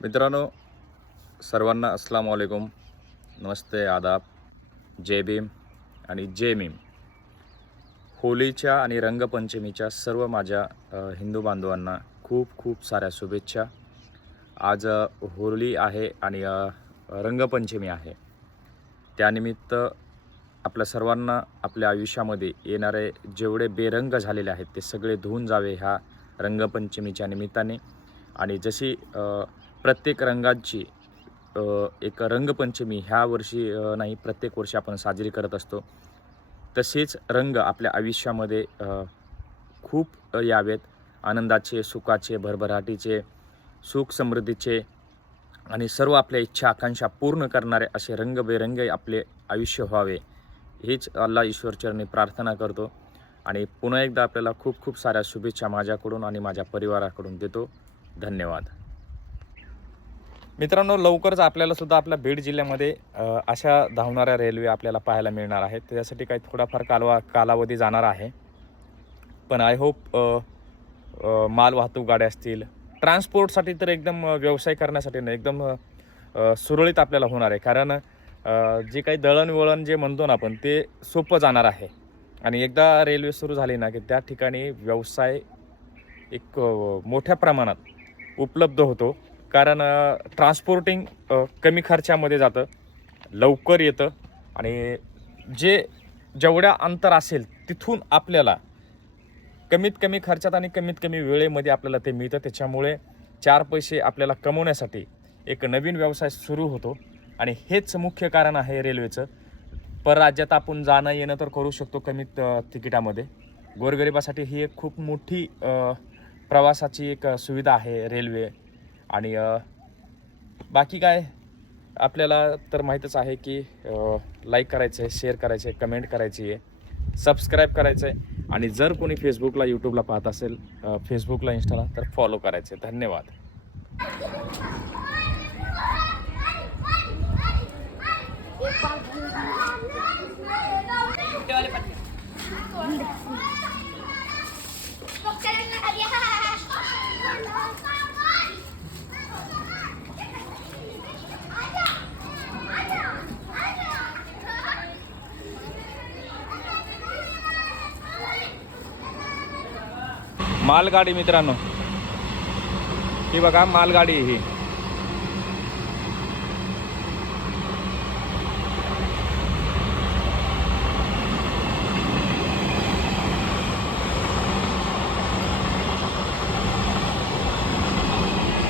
मित्रांनो, सर्वांना अस्सलाम वालेकुम, नमस्ते, आदाब, जय भीम आणि जय मीम. होलीच्या आणि रंगपंचमीच्या सर्व माझ्या हिंदू बांधवांना खूप खूप साऱ्या शुभेच्छा. आज होळी आहे आणि रंगपंचमी आहे. त्यानिमित्त आपल्या सर्वांना आपल्या आयुष्यामध्ये येणारे जेवढे बेरंग झालेले आहेत ते सगळे धुवून जावे ह्या रंगपंचमीच्या निमित्ताने. आणि जशी प्रत्येक रंगाची एक रंगपंचमी ह्या वर्षी नाही, प्रत्येक वर्षी आपण साजरी करत असतो, तसेच रंग आपल्या आयुष्यामध्ये खूप यावेत. आनंदाचे, सुखाचे, भरभराटीचे, सुख समृद्धीचे आणि सर्व आपल्या इच्छा आकांक्षा पूर्ण करणारे असे रंगबेरंगी आपले आयुष्य व्हावे, हीच अल्लाह ईश्वरचरणी प्रार्थना करतो. आणि पुन्हा एकदा आपल्याला खूप खूप साऱ्या शुभेच्छा माझ्याकडून आणि माझ्या परिवाराकडून देतो. धन्यवाद. मित्रांनो, लवकरच आपल्याला सुद्धा आपल्या बीड जिल्ह्यामध्ये अशा धावणाऱ्या रेल्वे आपल्याला पाहायला मिळणार आहेत. त्यासाठी काही थोडाफार कालावधी जाणार आहे, पण आय होप माल वाहतूक गाड्या असतील, ट्रान्सपोर्टसाठी तर एकदम व्यवसाय करण्यासाठी ना एकदम सुरळीत आपल्याला होणार आहे. कारण जे काही दळणवळण जे म्हणतो ना आपण, ते सोपं जाणार आहे. आणि एकदा रेल्वे सुरू झाली ना की त्या ठिकाणी व्यवसाय एक मोठ्या प्रमाणात उपलब्ध होतो. कारण ट्रान्सपोर्टिंग कमी खर्चामध्ये जातं, लवकर येतं आणि जेवढ्या अंतर असेल तिथून आपल्याला कमीत कमी खर्चात आणि कमीत कमी वेळेमध्ये आपल्याला ते मिळतं. त्याच्यामुळे 4 पैसे आपल्याला कमवण्यासाठी एक नवीन व्यवसाय सुरू होतो. आणि हेच मुख्य कारण आहे रेल्वेचं. परराज्यात आपण जाणं येणं तर करू शकतो कमीत तिकिटामध्ये. गोरगरिबासाठी ही एक खूप मोठी प्रवासाची एक सुविधा आहे रेल्वे. आणि बाकी काय आपल्याला तर माहीतच आहे की लाईक करायचं आहे, शेअर करायचं आहे, कमेंट करायची आहे, सबस्क्राईब करायचं आहे. आणि जर कोणी फेसबुकला, यूट्यूबला पाहत असेल, फेसबुकला, इंस्टाला, तर फॉलो करायचं आहे. धन्यवाद. मालगाडी मित्रांनो, ही बघा मालगाडी ही.